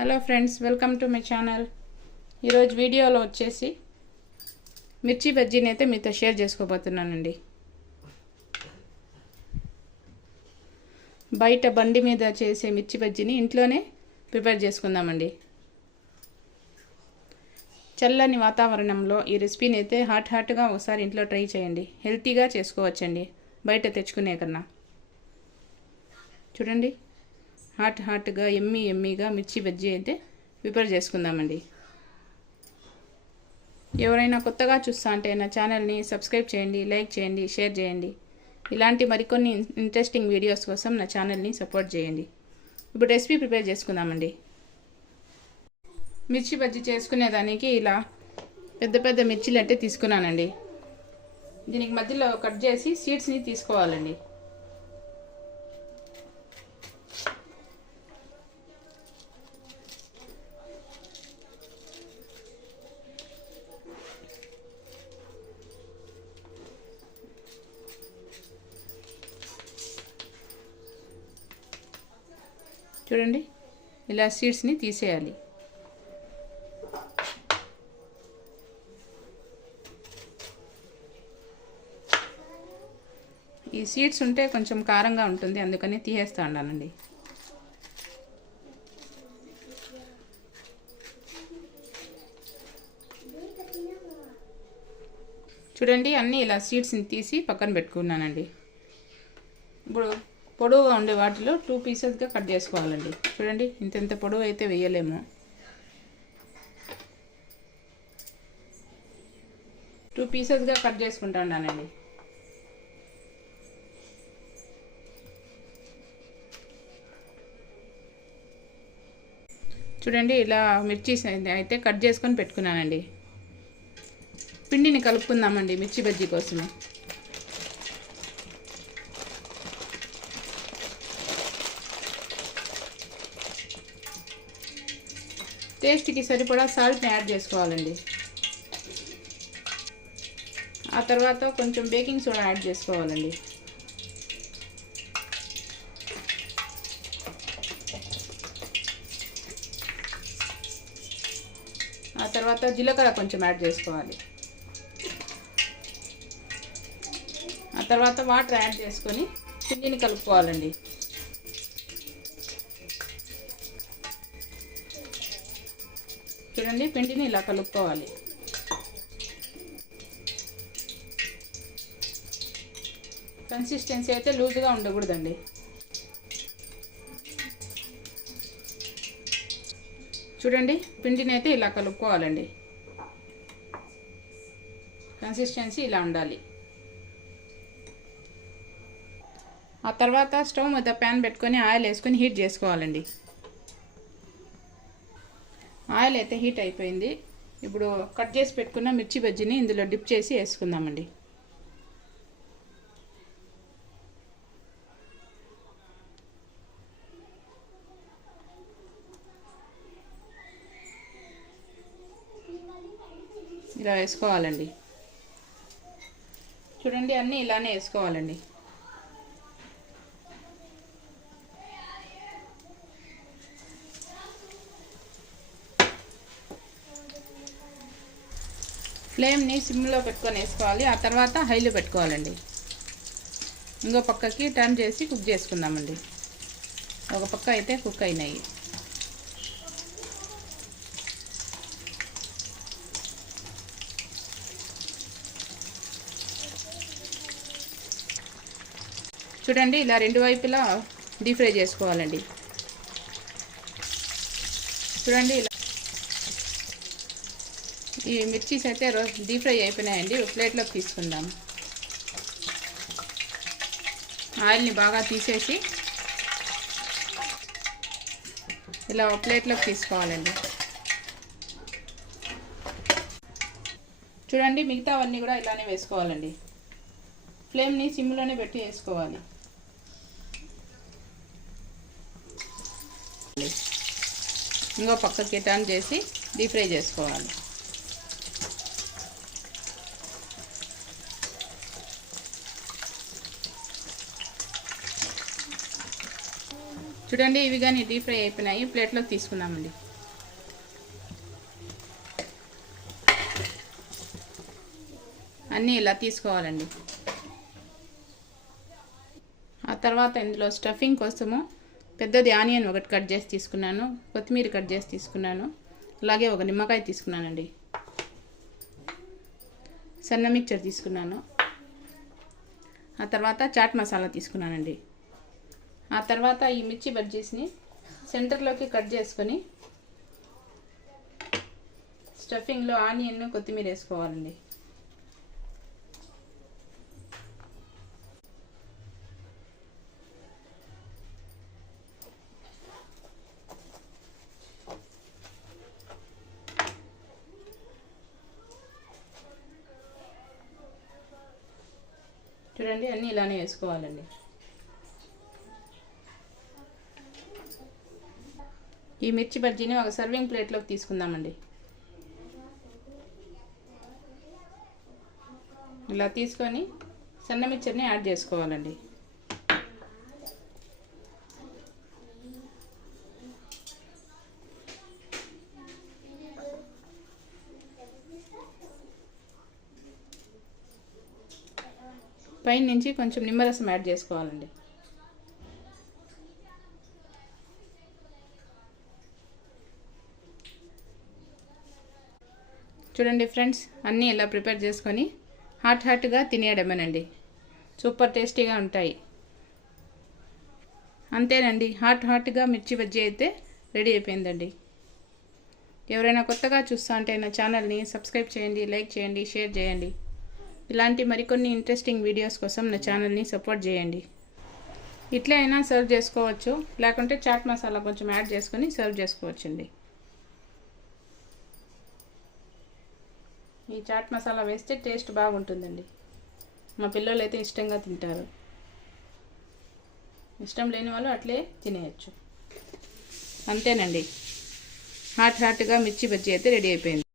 Hello friends welcome to my channel. ఈరోజు వీడియోలో వచ్చేసి మిర్చి బజ్జీని అయితే మీతో షేర్ చేసుకోబోతున్నానండి. బయట బండి మీద చేసే మిర్చి బజ్జీని ఇంట్లోనే ప్రిపేర్ చేసుకుందామండి. చల్లని వాతావరణంలో ఈ రెసిపీని అయితే హాట్ హాట్గా ఒకసారి ఇంట్లో ట్రై చేయండి. హెల్తీగా చేసుకోవచ్చండి బయట తెచ్చుకునే కన్నా. చూడండి. హాట్ హాట్గా ఎమ్మి ఎమ్మిగా మిర్చి బజ్జీ అయితే ప్రిపేర్ చేసుకుందామండి. ఎవరైనా కొత్తగా చూస్తా అంటే నా ఛానల్ని సబ్స్క్రైబ్ చేయండి లైక్ చేయండి షేర్ చేయండి. ఇలాంటి మరికొన్ని ఇంట్రెస్టింగ్ వీడియోస్ కోసం నా ఛానల్ని సపోర్ట్ చేయండి. ఇప్పుడు రెసిపీ ప్రిపేర్ చేసుకుందామండి. మిర్చి బజ్జీ చేసుకునేదానికి ఇలా పెద్ద పెద్ద మిర్చిలు అంటే తీసుకున్నానండి. దీనికి మధ్యలో కట్ చేసి సీడ్స్ని తీసుకోవాలండి. చూడండి. ఇలా సీడ్స్ని తీసేయాలి. ఈ సీడ్స్ ఉంటే కొంచెం కారంగా ఉంటుంది అందుకని తీసేస్తా ఉన్నానండి చూడండి అన్నీ ఇలా సీడ్స్ని తీసి పక్కన పెట్టుకున్నానండి. ఇప్పుడు పొడవుగా ఉండే వాటిలో టూ పీసెస్గా కట్ చేసుకోవాలండి. చూడండి ఇంత ఇంత పొడవు అయితే వేయలేము. టూ పీసెస్గా కట్ చేసుకుంటా ఉన్నానండి చూడండి ఇలా మిర్చి అయితే కట్ చేసుకొని పెట్టుకున్నానండి. పిండిని కలుపుకుందామండి మిర్చి బజ్జీ కోసము. టేస్ట్కి సరిపడా సాల్ట్ని యాడ్ చేసుకోవాలండి. ఆ తర్వాత కొంచెం బేకింగ్ సోడా యాడ్ చేసుకోవాలండి. ఆ తర్వాత జీలకర్ర కొంచెం యాడ్ చేసుకోవాలి. ఆ తర్వాత వాటర్ యాడ్ చేసుకొని పిండిని కలుపుకోవాలండి. చూడండి పిండిని ఇలా కలుపుకోవాలి. కన్సిస్టెన్సీ అయితే లూజ్గా ఉండకూడదండి. చూడండి పిండిని అయితే ఇలా కలుపుకోవాలండి. కన్సిస్టెన్సీ ఇలా ఉండాలి. ఆ తర్వాత స్టవ్ మీద ప్యాన్ పెట్టుకొని ఆయిల్ వేసుకొని హీట్ చేసుకోవాలండి. ఆయిల్ అయితే హీట్ అయిపోయింది. ఇప్పుడు కట్ చేసి పెట్టుకున్న మిర్చి బజ్జీని ఇందులో డిప్ చేసి వేసుకుందామండి. ఇలా వేసుకోవాలండి. చూడండి అన్నీ ఇలానే వేసుకోవాలండి. ఫ్లేమ్ని సిమ్లో పెట్టుకొని వేసుకోవాలి. ఆ తర్వాత హైలో పెట్టుకోవాలండి. ఇంకో పక్కకి టర్న్ చేసి కుక్ చేసుకుందామండి. ఒక పక్క అయితే కుక్ అయినాయి. చూడండి ఇలా రెండు వైపులా డీప్ ఫ్రై చేసుకోవాలండి. చూడండి ఇలా ఈ మిర్చీస్ అయితే రోజు డీప్ ఫ్రై అయిపోయినాయండి. ఒక ప్లేట్లోకి తీసుకుందాం. ఆయిల్ని బాగా తీసేసి ఇలా ఒక ప్లేట్లోకి తీసుకోవాలండి. చూడండి మిగతావన్నీ కూడా ఇలానే వేసుకోవాలండి. ఫ్లేమ్ని సిమ్లోనే పెట్టి వేసుకోవాలి. ఇంకో పక్కకి టర్న్ చేసి డీప్ ఫ్రై చేసుకోవాలి. చూడండి ఇవి కానీ డీప్ ఫ్రై అయిపోయినాయి. ప్లేట్లోకి తీసుకున్నామండి అన్నీ ఇలా తీసుకోవాలండి. ఆ తర్వాత ఇందులో స్టఫింగ్ కోసము పెద్దది ఆనియన్ ఒకటి కట్ చేసి తీసుకున్నాను కొత్తిమీర కట్ చేసి తీసుకున్నాను అలాగే ఒక నిమ్మకాయ తీసుకున్నానండి. సన్న మిక్చర్ తీసుకున్నాను. ఆ తర్వాత చాట్ మసాలా తీసుకున్నానండి. ఆ తర్వాత ఈ మిర్చి బజ్జీస్ని సెంటర్లోకి కట్ చేసుకొని స్టఫింగ్లో ఆనియన్ కొత్తిమీర వేసుకోవాలండి. చూడండి అన్నీ ఇలానే వేసుకోవాలండి. ఈ మిర్చి బజ్జీని ఒక సర్వింగ్ ప్లేట్లోకి తీసుకుందామండి. ఇలా తీసుకొని సన్న మిర్చిని యాడ్ చేసుకోవాలండి. పైనుంచి కొంచెం నిమ్మరసం యాడ్ చేసుకోవాలండి. చూడండి ఫ్రెండ్స్ అన్నీ ఇలా ప్రిపేర్ చేసుకొని హాట్ హాట్గా తినేయడమేనండి. సూపర్ టేస్టీగా ఉంటాయి. అంతేనండి హాట్ హాట్గా మిర్చి బజ్జీ అయితే రెడీ అయిపోయిందండి. ఎవరైనా కొత్తగా చూస్తా అంటే నా ఛానల్ని సబ్స్క్రైబ్ చేయండి లైక్ చేయండి షేర్ చేయండి. ఇలాంటి మరికొన్ని ఇంట్రెస్టింగ్ వీడియోస్ కోసం నా ఛానల్ని సపోర్ట్ చేయండి. ఇట్లా అయినా సర్వ్ చేసుకోవచ్చు. లేకుంటే చాట్ మసాలా కొంచెం యాడ్ చేసుకొని సర్వ్ చేసుకోవచ్చండి. ఈ చాట్ మసాలా వేస్తే టేస్ట్ బాగుంటుందండి. మా పిల్లలు అయితే ఇష్టంగా తింటారు. ఇష్టం లేని వాళ్ళు అట్లే తినేయచ్చు. అంతేనండి. హాట్ హాట్గా మిర్చి బజ్జీ అయితే రెడీ అయిపోయింది.